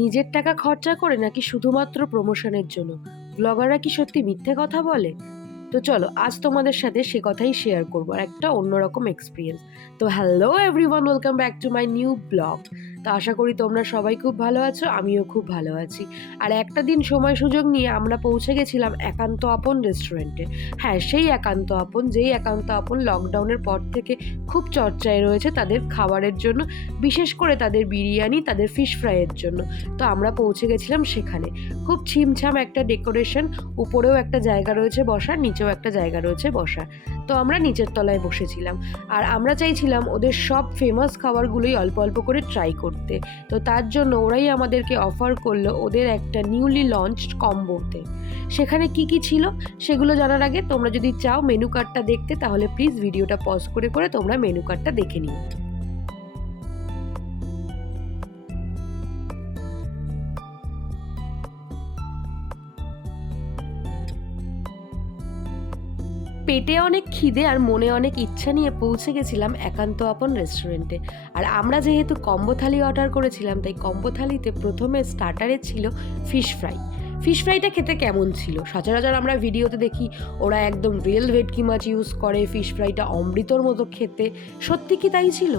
নিজের টাকা খরচা করে নাকি শুধুমাত্র প্রমোশনের জন্য? ব্লগাররা কি সত্যি মিথ্যে কথা বলে? তো চলো আজ তোমাদের সাথে সে কথাই শেয়ার করবো, আর একটা অন্যরকম এক্সপিরিয়েন্স। তো hello everyone, welcome back to my new blog. তো আশা করি তোমরা সবাই খুব ভালো আছো, আমিও খুব ভালো আছি। আর একটা দিন সময় সুযোগ নিয়ে আমরা পৌঁছে গেছিলাম একান্ত আপন রেস্টুরেন্টে। হ্যাঁ, সেই একান্ত আপন, যেই একান্ত আপন লকডাউনের পর থেকে খুব চর্চায় রয়েছে তাদের খাবারের জন্য, বিশেষ করে তাদের বিরিয়ানি, তাদের ফিশ ফ্রাইয়ের জন্য। তো আমরা পৌঁছে গেছিলাম সেখানে। খুব ছিমছাম একটা ডেকোরেশন, উপরেও একটা জায়গা রয়েছে বসার, নিচেও একটা জায়গা রয়েছে বসার। তো আমরা নিচের তলায় বসেছিলাম, আর আমরা চাইছিলাম ওদের সব ফেমাস খাবারগুলোই অল্প অল্প করে ট্রাই করতে। তো তার জন্য ওরাই আমাদেরকে অফার করলো ওদের একটা নিউলি লঞ্চড কম্বোতে। সেখানে কি কি ছিল সেগুলো জানার আগে তোমরা যদি চাও মেনু কার্ডটা দেখতে, তাহলে প্লিজ ভিডিওটা পজ করে করে তোমরা মেনু কার্ডটা দেখে নিও। পেটে অনেক খিদে আর মনে অনেক ইচ্ছা নিয়ে পৌঁছে গেছিলাম একান্ত আপন রেস্টুরেন্টে। আর আমরা যেহেতু কম্বো থালি অর্ডার করেছিলাম, তাই কম্বো থালিতে প্রথমে স্টার্টারে ছিল ফিশ ফ্রাই। ফিশ ফ্রাইটা খেতে কেমন ছিল? সচরাচর আমরা ভিডিওতে দেখি ওরা একদম রিয়েল ভেটকি মাছ ইউজ করে ফিশ ফ্রাইটা অমৃতর মতো খেতে। সত্যি কি তাই ছিল?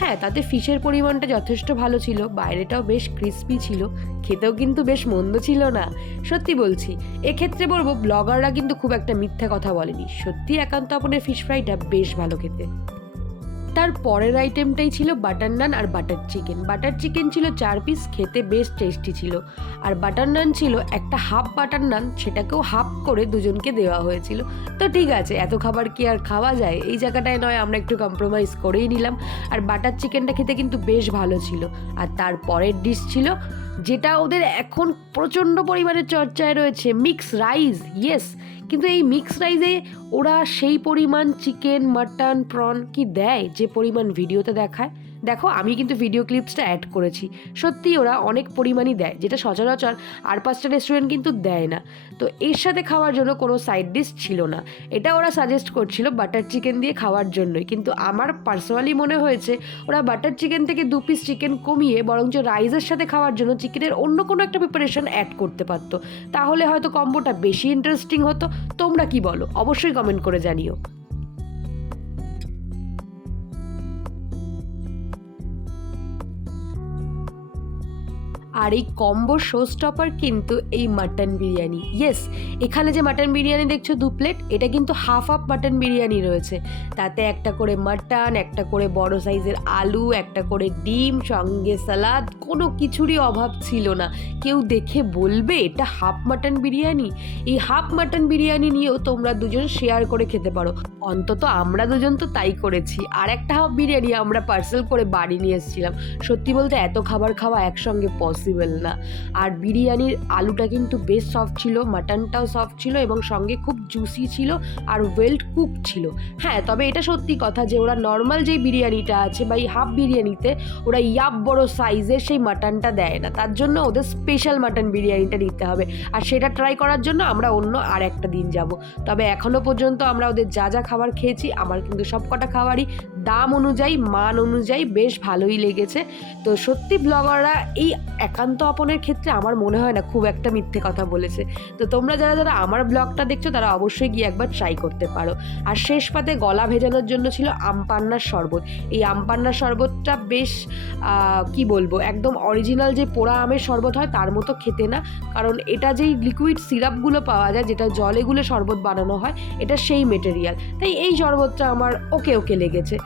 হ্যাঁ, তাতে ফিশের পরিমাণটা যথেষ্ট ভালো ছিল, বাইরেটাও বেশ ক্রিস্পি ছিল, খেতেও কিন্তু বেশ মন্দ ছিল না। সত্যি বলছি, এক্ষেত্রে বলবো ব্লগাররা কিন্তু খুব একটা মিথ্যা কথা বলেনি। সত্যি একান্ত আপনের ফিশ ফ্রাইটা বেশ ভালো খেতে। তার পরের আইটেমটাই ছিল বাটার নান আর বাটার চিকেন। বাটার চিকেন ছিল 4 পিস, খেতে বেশ টেস্টি ছিল। আর বাটার নান ছিল একটা হাফ বাটার নান, সেটাকেও হাফ করে দুজনকে দেওয়া হয়েছিল। তো ঠিক আছে, এত খাবার কি আর খাওয়া যায়, এই জায়গাটায় নয় আমরা একটু কম্প্রোমাইজ করেই নিলাম। আর বাটার চিকেনটা খেতে কিন্তু বেশ ভালো ছিল। আর তার পরের ডিশ ছিল যেটা ওদের এখন প্রচণ্ড পরিমাণে চর্চায় রয়েছে, মিক্স রাইস। ইয়েস, কিন্তু এই মিক্স রাইসে ওরা সেই পরিমাণ চিকেন, মাটন, প্রন কি দেয় যে পরিমাণ ভিডিওতে দেখায়? দেখো, আমি কিন্তু ভিডিও ক্লিপসটা অ্যাড করেছি। সত্যি ওরা অনেক পরিমাণই দেয়, যেটা সচরাচর আর 5টা রেস্টুরেন্ট কিন্তু দেয় না। তো এর সাথে খাওয়ার জন্য কোনো সাইড ডিশ ছিল না। এটা ওরা সাজেস্ট করছিল বাটার চিকেন দিয়ে খাওয়ার জন্যই, কিন্তু আমার পার্সোনালি মনে হয়েছে ওরা বাটার চিকেন থেকে 2 পিস চিকেন কমিয়ে বরঞ্চ রাইসের সাথে খাওয়ার জন্য চিকেনের অন্য কোনো একটা প্রিপারেশন অ্যাড করতে পারতো। তাহলে হয়তো কম্বোটা বেশি ইন্টারেস্টিং হতো। তোমরা কি বলো? অবশ্যই কমেন্ট করে জানিও। আর এই কম্বো শো স্টপার কিন্তু এই মাটন বিরিয়ানি। ইয়েস, এখানে যে মাটন বিরিয়ানি দেখছো 2 প্লেট, এটা কিন্তু হাফ মাটন বিরিয়ানি রয়েছে। তাতে একটা করে মাটন, একটা করে বড় সাইজের আলু, একটা করে ডিম, সঙ্গে সালাদ, কোনো কিছুরই অভাব ছিল না। কেউ দেখে বলবে এটা হাফ মাটন বিরিয়ানি? এই হাফ মাটন বিরিয়ানি নিয়েও তোমরা দুজন শেয়ার করে খেতে পারো। অন্তত আমরা দুজন তো তাই করেছি। আর একটা হাফ বিরিয়ানি আমরা পার্সেল করে বাড়ি নিয়ে এসেছিলাম। সত্যি বলতে এত খাবার খাওয়া একসঙ্গে পসিবল না। আর বিরিয়ানির আলুটা কিন্তু বেশ সফট ছিল, মাটনটাও সফট ছিল এবং সঙ্গে খুব জুসি ছিল আর ওয়েল কুক ছিল। হ্যাঁ, তবে এটা সত্যি কথা যে ওরা নর্মাল যেই বিরিয়ানিটা আছে বা এই হাফ বিরিয়ানিতে ওরা ইয়াব বড় সাইজের সেই মাটনটা দেয় না। তার জন্য ওদের স্পেশাল মাটন বিরিয়ানিটা নিতে হবে। আর সেটা ট্রাই করার জন্য আমরা অন্য আর একটা দিন যাব। তবে এখনও পর্যন্ত আমরা ওদের যা যা খাবার খেয়েছি, আমার কিন্তু সব কটা খাবারই দাম অনুযায়ী, মান অনুযায়ী বেশ ভালোই লেগেছে। তো সত্যি ব্লগাররা এই একান্ত আপনের ক্ষেত্রে আমার মনে হয় না খুব একটা মিথ্যে কথা বলেছে। তো তোমরা যারা যারা আমার ব্লগটা দেখছো তারা অবশ্যই গিয়ে একবার ট্রাই করতে পারো। আর শেষ পাতে গলা ভেজানোর জন্য ছিল আমপান্নার শরবত। এই আমপান্নার শরবতটা বেশ কি বলবো, একদম অরিজিনাল যে পোড়া আমের শরবত হয় তার মতো খেতে না, কারণ এটা যেই লিকুইড সিরাপগুলো পাওয়া যায়, যেটা জলে গুলে শরবত বানানো হয়, এটা সেই মেটেরিয়াল। তাই এই শরবতটা আমার ওকে ওকে লেগেছে।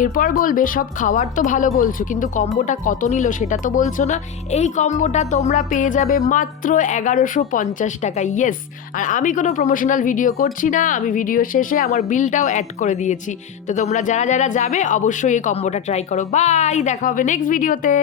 এরপর বলবে সব খাবার তো ভালো বলছো, কিন্তু কম্বোটা কত নিল সেটা তো বলছো না। এই কম্বোটা তোমরা পেয়ে যাবে মাত্র 1150 টাকা। ইয়েস, আর আমি কোনো প্রমোশনাল ভিডিও করছি না, আমি ভিডিও শেষে আমার বিলটাও অ্যাড করে দিয়েছি। তো তোমরা যারা যারা যাবে অবশ্যই এই কম্বোটা ট্রাই করো। বাই, দেখা হবে নেক্সট ভিডিওতে।